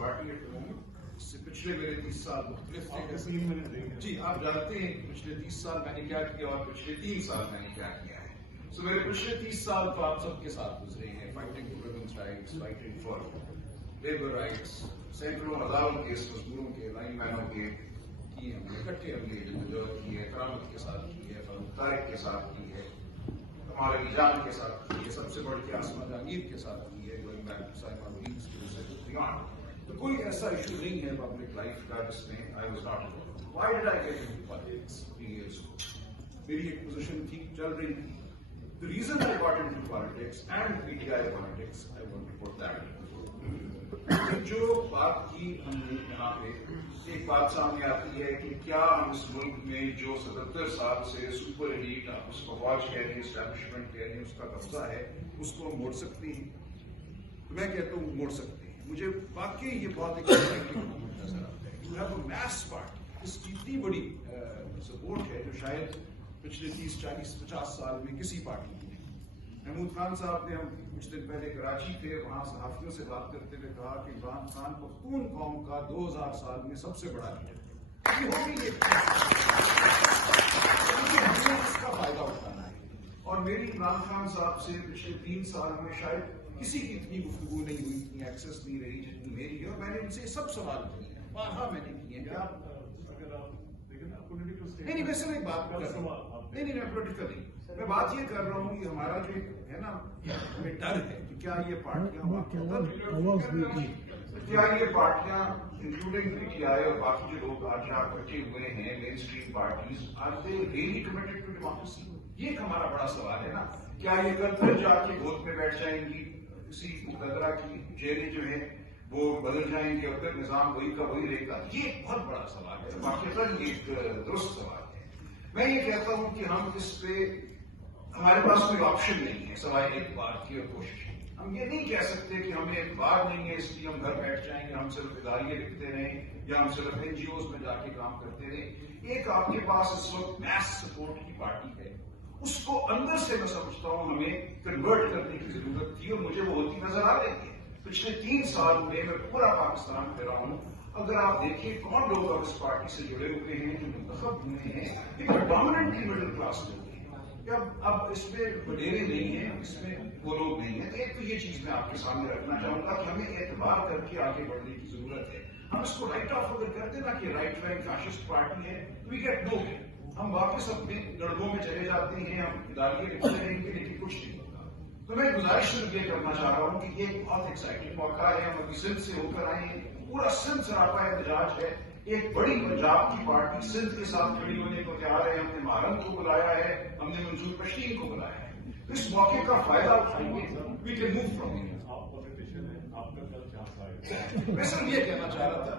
Party at the moment. इससे पिछले मेरे 30 साल मुख्तलिफ थे। जी, आप जानते हैं कि पिछले 30 साल मैंने क्या किया और पिछले 3 साल मैंने क्या किया है। सो मेरे पिछले 30 साल तो आप सबके साथ गुजरे हैं, fighting for women's rights, fighting for labour rights, सैकड़ों हजारों केस मजदूरों के, लाइनमैनों के की हमने इकट्ठे हमने जदोजहद की है, करामत के साथ की है, फरूख तारिक के साथ की है, कमाल अली जान के साथ की है, सबसे बढ़ के आसमा जहांगीर के साथ की है, going back to Saima Waleed से बियॉन्ड। तो कोई ऐसा इशू नहीं है पब्लिक लाइफ का जिसमें I was not. Why did I get into politics 3 years ago? मेरी एक पोजीशन ठीक चल रही थी। The reason I got into politics and PTI politics, I want to put that. जो बात की हमने यहाँ पे, एक बात सामने आती है कि क्या हम इस मुल्क में जो 77 साल से सुपर एलीट, आप उसको वॉच कह रहे हैं, एस्टैब्लिशमेंट कह रहे हैं, उसका कब्जा है, उसको मोड़ सकते हैं? तो मैं कहता हूँ मोड़ सकते हैं। मुझे वाकई ये बहुत एक मूवमेंट नजर आता है। You have a mass party, इसकी इतनी बड़ी सपोर्ट है जो शायद पिछले 30, 40, 50 साल में किसी पार्टी की नहीं। महमूद खान साहब ने, हम कुछ दिन पहले कराची थे, वहां सहाफियों से बात करते हुए कहा कि इमरान खान पख्तून कौम का 2000 साल में सबसे बड़ा लीडर है। हमने इसका फायदा उठाना है। और मेरी इमरान खान साहब से पिछले 3 साल में शायद किसी की इतनी गुफ्तगू नहीं हुई, इतनी एक्सेस नहीं रही जितनी मेरी है, और मैंने इनसे सब सवाल किए हैं, बारहा मैंने किए हैं। नहीं, मैं सिर्फ एक बात कर रहा हूँ, नहीं, मैं पोलिटिकल नहीं, मैं बात ये कर रहा हूँ कि हमारा जो है ना, हमें डर है कि क्या ये पार्टियां इंक्लूडिंग पीटीआई और बाकी जो लोग आज यहाँ बैठे हुए हैं, mainstream parties, are they really committed to democracy? ये एक हमारा बड़ा सवाल है ना। क्या ये कल फिर जाके गोद में बैठ जाएंगी, किसी मुकदरा की जेलें जो है वो बदल जाएंगे और फिर निजाम वही का वही रहेगा? ये एक बहुत बड़ा सवाल है, वाकई एक दुरुस्त सवाल है। मैं ये कहता हूं कि हम इस पे, हमारे पास कोई ऑप्शन नहीं है सवाए एक बार की और कोशिश। हम ये नहीं कह सकते कि हमें एक बार नहीं है इसलिए हम घर बैठ जाएंगे, हम सिर्फ इदारिये लिखते रहें या हम सिर्फ एनजीओ में जाके काम करते रहें। एक आपके पास इस वक्त मैस सपोर्ट की पार्टी है, उसको अंदर से मैं समझता हूं हमें कन्वर्ट करने की जरूरत थी, और मुझे वो होती नजर आ रही है। पिछले 3 साल में मैं पूरा पाकिस्तान फिरा हूं। अगर आप देखिए कौन लोग अब इस पार्टी से जुड़े हुए हैं, जो मुंतखब हुए हैं, ये प्रोडोमिनेंटली मिडिल क्लास लोग हैं। अब इसमें वडेरे नहीं है, इसमें वो लोग नहीं है। एक तो ये चीज मैं आपके सामने रखना चाहूंगा कि हमें एतबार करके आगे बढ़ने की जरूरत है। हम इसको राइट ऑफ अगर करते ना कि राइट वाइंग फैशिस्ट पार्टी है, वी गेट नो वे, हम वापस अपने गढ़ों में चले जाते हैं, हम इदारिये लिखते रहेंगे लेकिन कुछ नहीं होता। तो मैं गुजारिश ये करना चाह रहा हूं कि ये एक बहुत एक्साइटिंग मौका है। हम अभी सिंध से होकर आए हैं, पूरा सिंध सरापा एहतजाज है। एक बड़ी पंजाब की पार्टी सिंध के साथ खड़ी होने को तैयार है। हमने मारन को बुलाया है, हमने मंजूर पश्तीन को बुलाया है। तो इस मौके का फायदा उठाएंगे, we can move from here. आप पॉलिटिशियन हैं, आपका कल चांस आएगा। मैं सिर्फ ये कहना चाह रहा था।